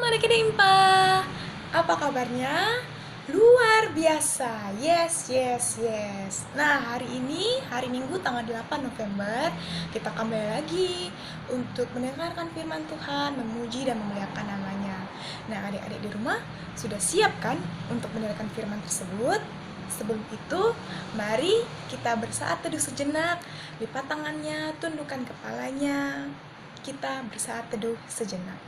Adik Impa, apa kabarnya? Luar biasa, yes, yes, yes. Nah, hari ini, hari Minggu tanggal 8 November, kita kembali lagi untuk mendengarkan firman Tuhan, memuji dan memuliakan namanya. Nah, adik-adik di rumah, sudah siap kan untuk mendengarkan firman tersebut? Sebelum itu, mari kita bersaat teduh sejenak, lipat tangannya, tundukkan kepalanya, kita bersaat teduh sejenak.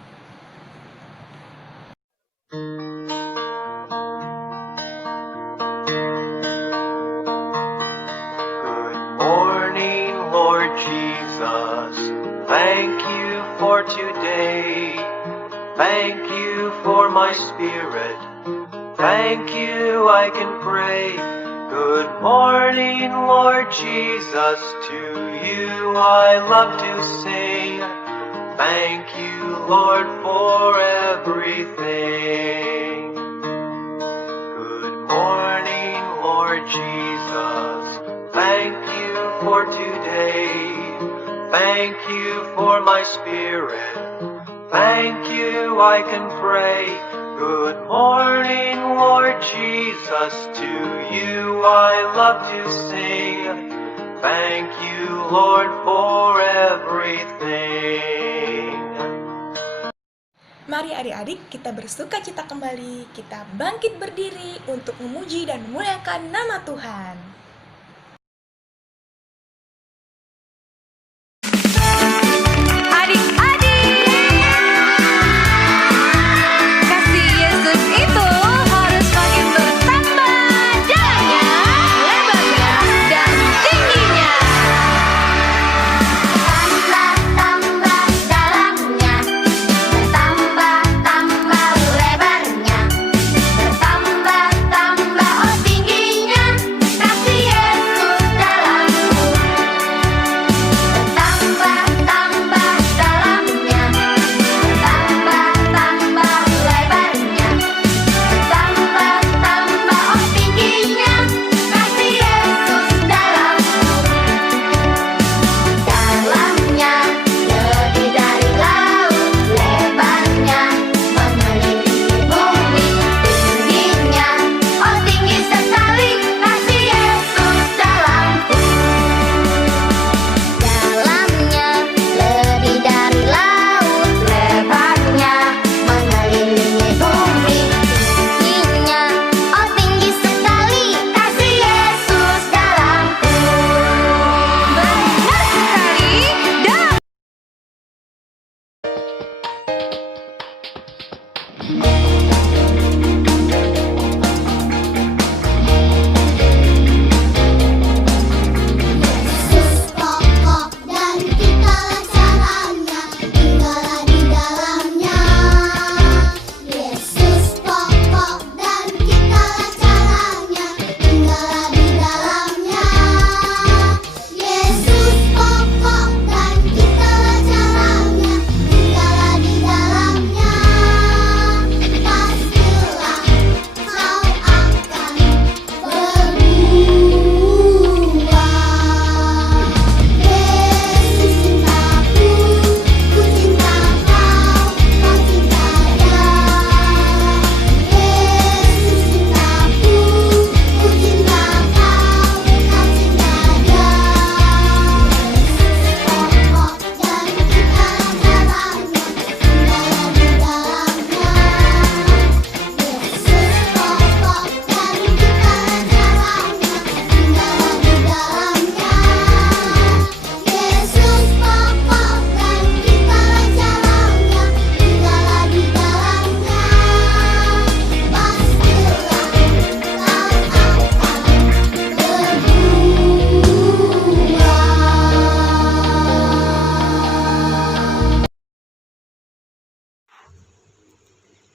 Thank you for today. Thank you for my spirit. Thank you, I can pray. Good morning, Lord Jesus. To you I love to sing. Thank you, Lord, for everything. Good morning, Lord Jesus. Thank you for today. Thank you for my spirit. Thank you, I can pray. Good morning, Lord Jesus. To you I love to sing. Thank you, Lord, for everything. Mari adik-adik kita bersuka cita kembali, kita bangkit berdiri untuk memuji dan memuliakan nama Tuhan.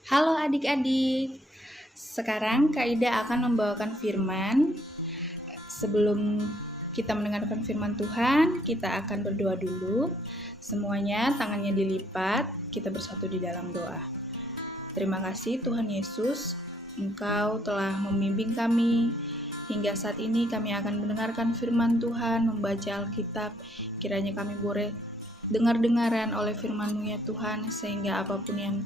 Halo adik-adik, sekarang Kak Ida akan membawakan firman. Sebelum kita mendengarkan firman Tuhan, kita akan berdoa dulu. Semuanya tangannya dilipat, kita bersatu di dalam doa. Terima kasih Tuhan Yesus, Engkau telah membimbing kami. Hingga saat ini kami akan mendengarkan firman Tuhan, membaca Alkitab. Kiranya kami boleh dengar-dengaran oleh firman-Mu ya Tuhan, sehingga apapun yang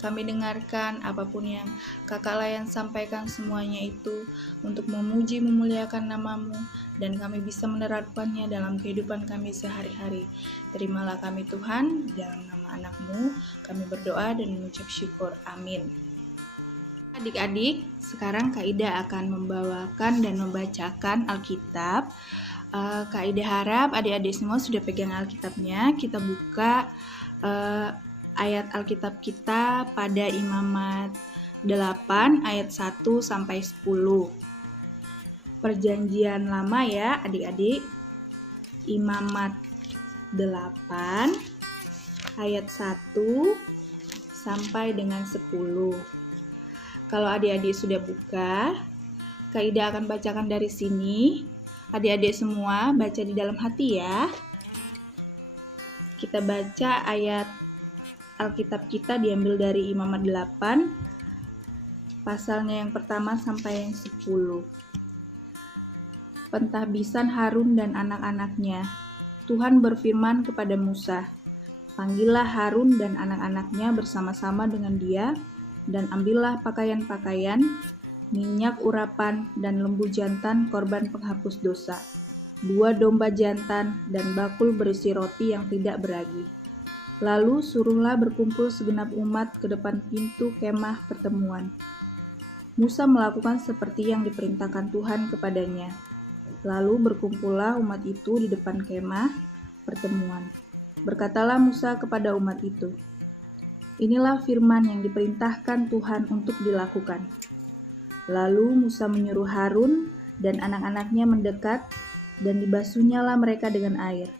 kami dengarkan apapun yang Kakak Layan sampaikan, semuanya itu untuk memuji memuliakan nama-Mu, dan kami bisa menerapkannya dalam kehidupan kami sehari-hari. Terimalah kami Tuhan, dalam nama anak-Mu kami berdoa dan mengucap syukur. Amin. Adik-adik, sekarang Kak Ida akan membawakan dan membacakan Alkitab. Kak Ida harap adik-adik semua sudah pegang Alkitabnya. Kita buka ayat Alkitab kita pada Imamat 8 ayat 1 sampai 10. Perjanjian lama ya adik-adik. Imamat 8 ayat 1 sampai dengan 10. Kalau adik-adik sudah buka, Kak Ida akan bacakan dari sini. Adik-adik semua baca di dalam hati ya. Kita baca ayat Alkitab kita diambil dari Imamat 8, pasalnya yang pertama sampai yang 10. Pentahbisan Harun dan anak-anaknya. Tuhan berfirman kepada Musa, "Panggillah Harun dan anak-anaknya bersama-sama dengan dia, dan ambillah pakaian-pakaian, minyak urapan, dan lembu jantan korban penghapus dosa, 2 domba jantan, dan bakul berisi roti yang tidak beragi. Lalu suruhlah berkumpul segenap umat ke depan pintu kemah pertemuan." Musa melakukan seperti yang diperintahkan Tuhan kepadanya. Lalu berkumpullah umat itu di depan kemah pertemuan. Berkatalah Musa kepada umat itu, "Inilah firman yang diperintahkan Tuhan untuk dilakukan." Lalu Musa menyuruh Harun dan anak-anaknya mendekat, dan dibasuhnyalah mereka dengan air.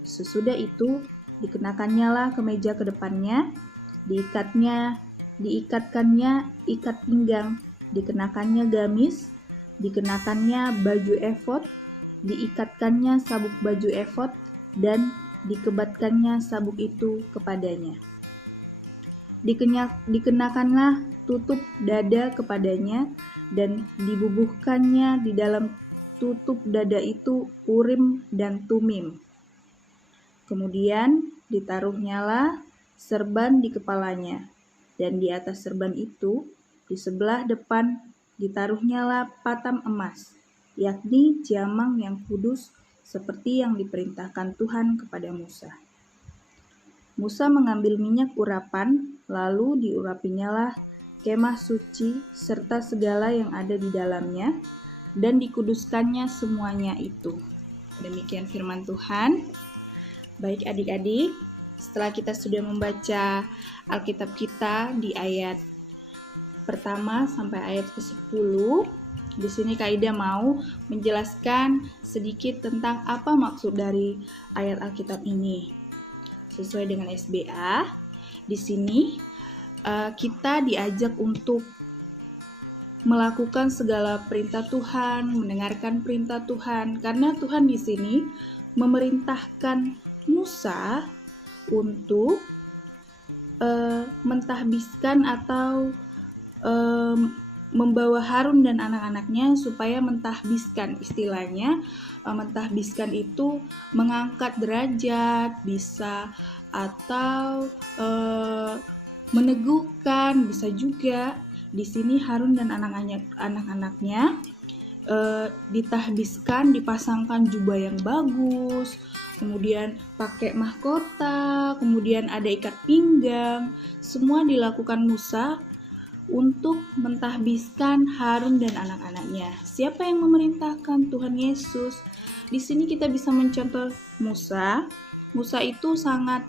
Sesudah itu, dikenakannya lah kemeja ke depannya, diikatkannya ikat pinggang, dikenakannya gamis, dikenakannya baju efod, diikatkannya sabuk baju efod, dan dikebatkannya sabuk itu kepadanya. Dikenakanlah tutup dada kepadanya, dan dibubuhkannya di dalam tutup dada itu Urim dan Tumim. Kemudian ditaruhnyalah serban di kepalanya, dan di atas serban itu, di sebelah depan, ditaruhnyalah patam emas, yakni jamang yang kudus, seperti yang diperintahkan Tuhan kepada Musa. Musa mengambil minyak urapan, lalu diurapinyalah kemah suci serta segala yang ada di dalamnya, dan dikuduskannya semuanya itu. Demikian firman Tuhan. Baik adik-adik, setelah kita sudah membaca Alkitab kita di ayat pertama sampai ayat ke-10, di sini Kak Ida mau menjelaskan sedikit tentang apa maksud dari ayat Alkitab ini. Sesuai dengan SBA, di sini kita diajak untuk melakukan segala perintah Tuhan, mendengarkan perintah Tuhan, karena Tuhan di sini memerintahkan Musa untuk mentahbiskan atau membawa Harun dan anak-anaknya supaya mentahbiskan. Istilahnya mentahbiskan itu mengangkat derajat, bisa, atau meneguhkan, bisa juga. Di sini Harun dan anak-anaknya ditahbiskan, dipasangkan jubah yang bagus, kemudian pakai mahkota, kemudian ada ikat pinggang. Semua dilakukan Musa untuk mentahbiskan Harun dan anak-anaknya. Siapa yang memerintahkan? Tuhan Yesus. Di sini kita bisa mencontoh Musa. Musa itu sangat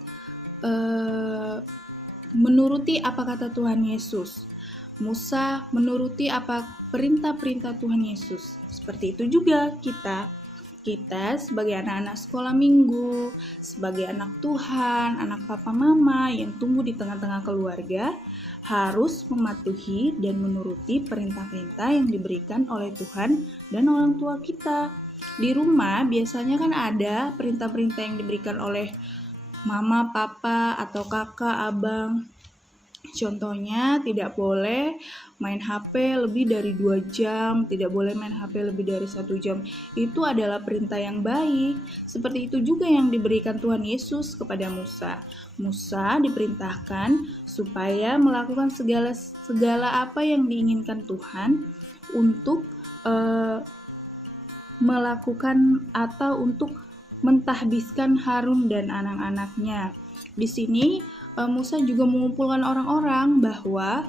menuruti apa kata Tuhan Yesus. Musa menuruti apa perintah-perintah Tuhan Yesus. Seperti itu juga kita sebagai anak-anak sekolah minggu, sebagai anak Tuhan, anak papa mama yang tumbuh di tengah-tengah keluarga, harus mematuhi dan menuruti perintah-perintah yang diberikan oleh Tuhan dan orang tua kita. Di rumah biasanya kan ada perintah-perintah yang diberikan oleh mama, papa, atau kakak, abang. Contohnya, tidak boleh main HP lebih dari 2 jam, tidak boleh main HP lebih dari 1 jam. Itu adalah perintah yang baik. Seperti itu juga yang diberikan Tuhan Yesus kepada Musa. Musa diperintahkan supaya melakukan segala apa yang diinginkan Tuhan untuk melakukan atau untuk mentahbiskan Harun dan anak-anaknya. Di sini Musa juga mengumpulkan orang-orang bahwa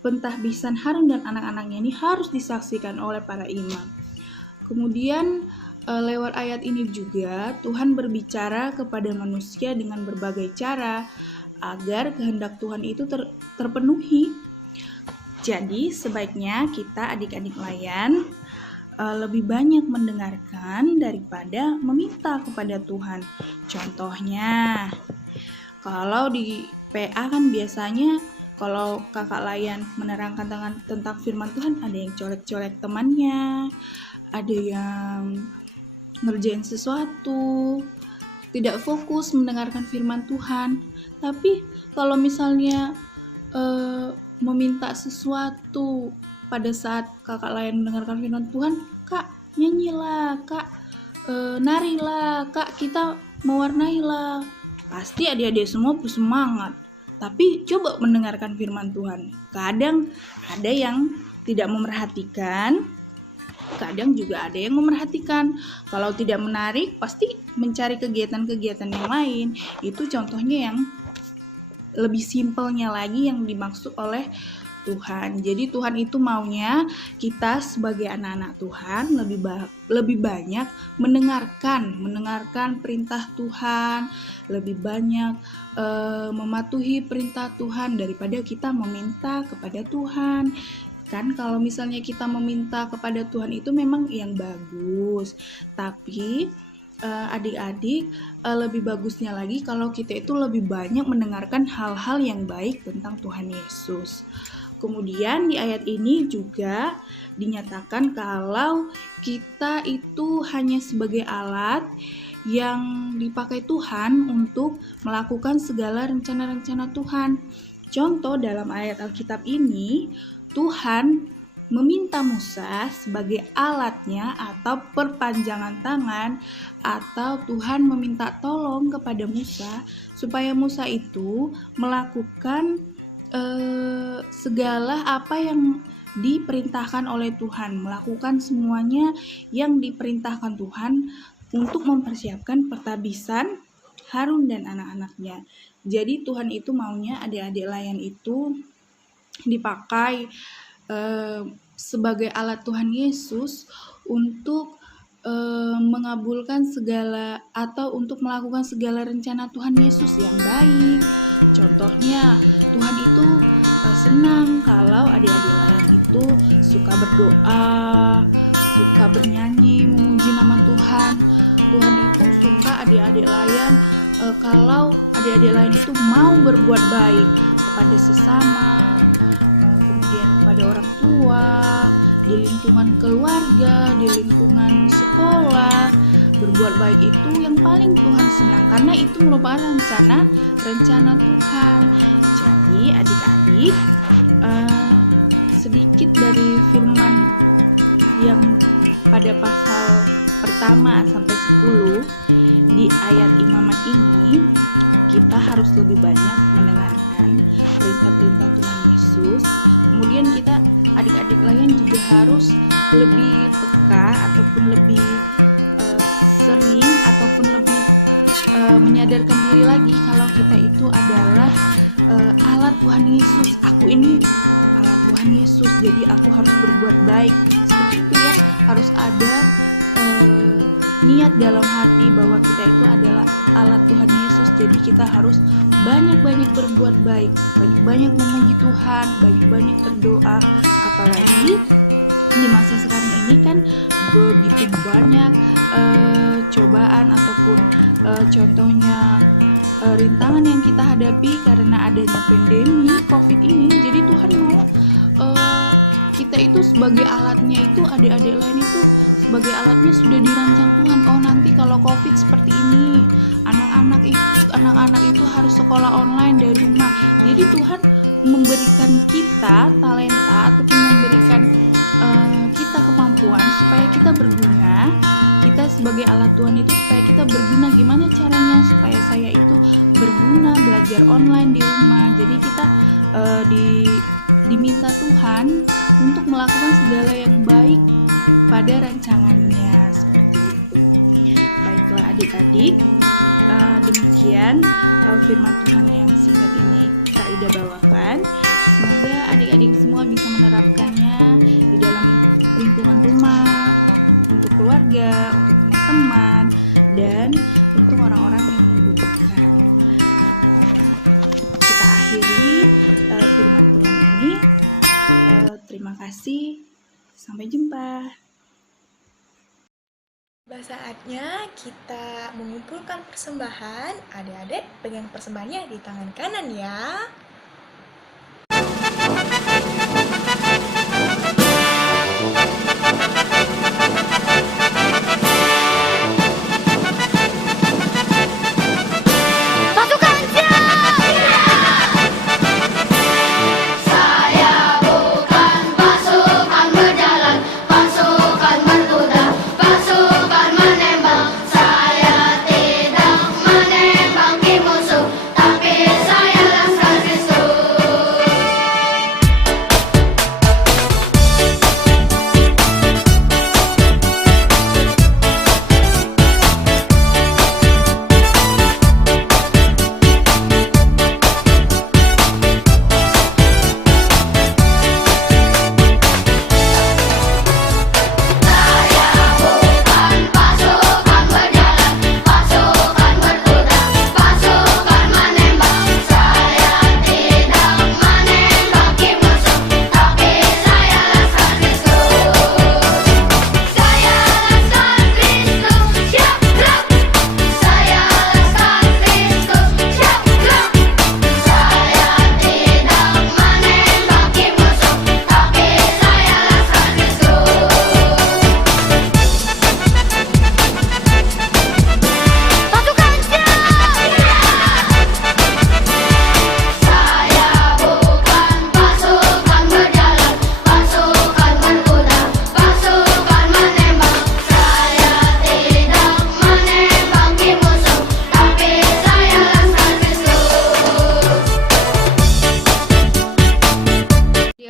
pentahbisan Harun dan anak-anaknya ini harus disaksikan oleh para imam. Kemudian lewat ayat ini juga Tuhan berbicara kepada manusia dengan berbagai cara agar kehendak Tuhan itu terpenuhi. Jadi sebaiknya kita adik-adik layan lebih banyak mendengarkan daripada meminta kepada Tuhan. Contohnya, kalau di PA kan biasanya kalau kakak layan menerangkan tentang firman Tuhan, ada yang colek-colek temannya, ada yang ngerjain sesuatu, tidak fokus mendengarkan firman Tuhan. Tapi kalau misalnya meminta sesuatu pada saat kakak layan mendengarkan firman Tuhan, Kak nyanyilah, Kak narilah, Kak kita mewarnailah, pasti adik-adik semua bersemangat. Tapi coba mendengarkan firman Tuhan. Kadang ada yang tidak memerhatikan, kadang juga ada yang memerhatikan. Kalau tidak menarik, pasti mencari kegiatan-kegiatan yang lain. Itu contohnya yang lebih simpelnya lagi yang dimaksud oleh Tuhan. Jadi Tuhan itu maunya kita sebagai anak-anak Tuhan lebih banyak mendengarkan perintah Tuhan, lebih banyak mematuhi perintah Tuhan daripada kita meminta kepada Tuhan. Kan kalau misalnya kita meminta kepada Tuhan itu memang yang bagus, tapi adik-adik lebih bagusnya lagi kalau kita itu lebih banyak mendengarkan hal-hal yang baik tentang Tuhan Yesus. Kemudian di ayat ini juga dinyatakan kalau kita itu hanya sebagai alat yang dipakai Tuhan untuk melakukan segala rencana-rencana Tuhan. Contoh dalam ayat Alkitab ini, Tuhan meminta Musa sebagai alatnya atau perpanjangan tangan, atau Tuhan meminta tolong kepada Musa supaya Musa itu melakukan segala apa yang diperintahkan oleh Tuhan, melakukan semuanya yang diperintahkan Tuhan untuk mempersiapkan pertabisan Harun dan anak-anaknya. Jadi Tuhan itu maunya adik-adik layan itu dipakai sebagai alat Tuhan Yesus untuk mengabulkan segala atau untuk melakukan segala rencana Tuhan Yesus yang baik. Contohnya, Tuhan itu senang kalau adik-adik layan itu suka berdoa, suka bernyanyi, memuji nama Tuhan. Tuhan itu suka adik-adik layan kalau adik-adik layan itu mau berbuat baik kepada sesama, kemudian kepada orang tua, di lingkungan keluarga, di lingkungan sekolah. Berbuat baik itu yang paling Tuhan senang, karena itu merupakan rencana Tuhan. Jadi adik-adik, sedikit dari firman yang pada pasal pertama sampai 10 di ayat imamat ini, kita harus lebih banyak mendengarkan perintah-perintah Tuhan Yesus. Kemudian kita adik-adik lain juga harus lebih peka ataupun lebih sering ataupun lebih menyadarkan diri lagi kalau kita itu adalah alat Tuhan Yesus. Aku ini alat Tuhan Yesus, jadi aku harus berbuat baik. Seperti itu ya, harus ada niat dalam hati bahwa kita itu adalah alat Tuhan Yesus. Jadi kita harus banyak-banyak berbuat baik, banyak-banyak memuji Tuhan, banyak-banyak berdoa. Apalagi di masa sekarang ini kan begitu banyak cobaan ataupun contohnya rintangan yang kita hadapi karena adanya pandemi COVID ini. Jadi Tuhan mau kita itu sebagai alatnya itu adik-adik lain itu sebagai alatnya sudah dirancang Tuhan. Oh, nanti kalau COVID seperti ini, anak-anak itu harus sekolah online dari rumah. Jadi Tuhan memberikan kita talenta ataupun memberikan kita kemampuan supaya kita berguna. Kita sebagai alat Tuhan itu supaya kita berguna. Gimana caranya supaya saya itu berguna belajar online di rumah? Jadi kita diminta Tuhan untuk melakukan segala yang baik pada rancangannya, seperti itu. Baiklah adik-adik, demikian firman Tuhan yang singkat ini Kak Ida bawakan. Semoga adik-adik semua bisa menerapkannya di dalam lingkungan rumah, untuk keluarga, untuk teman-teman, dan untuk orang-orang yang membutuhkan. Kita akhiri firman Tuhan ini. Terima kasih. Sampai jumpa. Saatnya kita mengumpulkan persembahan. Adik-adik pegang persembahannya di tangan kanan ya.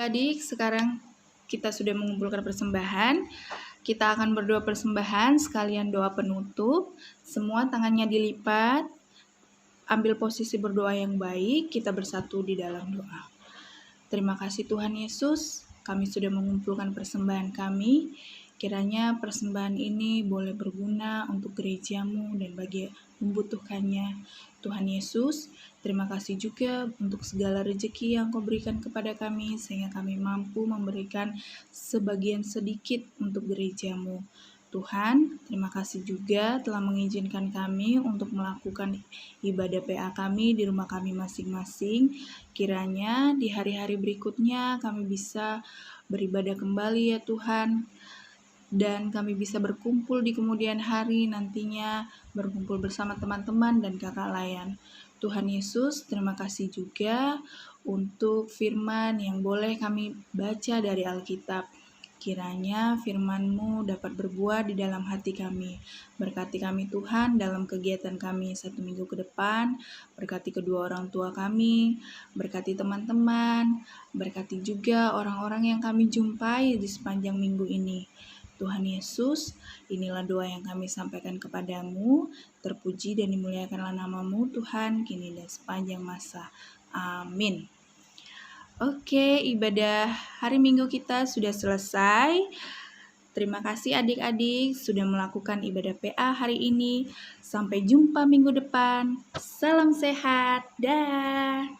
Adik-adik, sekarang kita sudah mengumpulkan persembahan. Kita akan berdoa persembahan sekalian doa penutup. Semua tangannya dilipat. Ambil posisi berdoa yang baik. Kita bersatu di dalam doa. Terima kasih Tuhan Yesus, kami sudah mengumpulkan persembahan kami. Kiranya persembahan ini boleh berguna untuk gerejamu dan bagi membutuhkannya. Tuhan Yesus, terima kasih juga untuk segala rezeki yang Kau berikan kepada kami, sehingga kami mampu memberikan sebagian sedikit untuk gerejamu. Tuhan, terima kasih juga telah mengizinkan kami untuk melakukan ibadah PA kami di rumah kami masing-masing. Kiranya di hari-hari berikutnya kami bisa beribadah kembali ya Tuhan. Dan kami bisa berkumpul di kemudian hari nantinya, berkumpul bersama teman-teman dan kakak layan. Tuhan Yesus, terima kasih juga untuk firman yang boleh kami baca dari Alkitab. Kiranya firman-Mu dapat berbuah di dalam hati kami. Berkati kami Tuhan dalam kegiatan kami 1 minggu ke depan. Berkati kedua orang tua kami, berkati teman-teman, berkati juga orang-orang yang kami jumpai di sepanjang minggu ini. Tuhan Yesus, inilah doa yang kami sampaikan kepadamu. Terpuji dan dimuliakanlah nama-Mu Tuhan, kini dan sepanjang masa. Amin. Oke, ibadah hari Minggu kita sudah selesai. Terima kasih adik-adik sudah melakukan ibadah PA hari ini. Sampai jumpa minggu depan. Salam sehat. Dah.